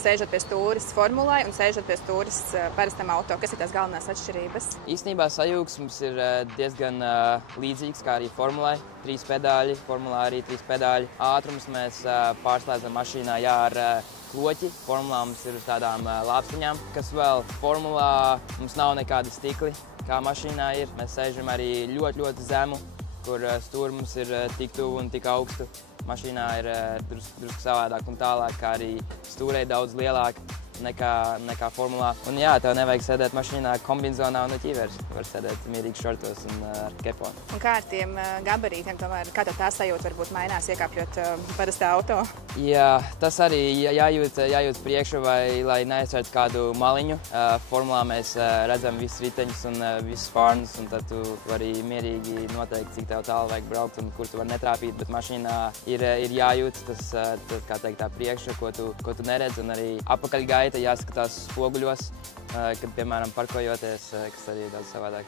Sēžot pie stūres formulai un sēžot pie stūres parastam auto. Kas ir tās galvenās atšķirības? Īstenībā sajūgsms ir diezgan līdzīgs kā arī formulai. 3 pedāļi, formulā arī 3 pedāļi. Ātrums mēs pārslēdzam mašīnā ar kloķi. Formulā mums ir uz tādām lāpstiņām. Kas vēl? Formulā mums nav nekādi stikli, kā mašīnā ir. Mēs sēžam arī ļoti zemu, kur stūri mums ir tik tuvu un tik augstu. Mašīnā ir drusku savādāk un tālāk, kā arī stūrei daudz lielāk nekā formulā. Un jā, tev nevajag sēdēt mašīnā kombinzonā un ķīveres. Var sēdēt mierīgi šortos un ar keponi. Un kā ar tiem gabarītiem tomēr, kā tā sajūta varbūt mainās, iekāpjot parastā auto? Jā, tas arī jājūt priekšu vai lai neaizsvērtu kādu maliņu. Formulā mēs redzam visus riteņus un visus fārnus, un tad tu vari mierīgi noteikt, cik tev tālu vajag braukt un kur tu vari netrāpīt, bet mašīnā ir jājūt tas, kā teikt, tā priekša, ko tu neredz, un arī apakaļgaita jāskatās spoguļos, kad, piemēram, parkojoties, kas arī ir daudz savādāk.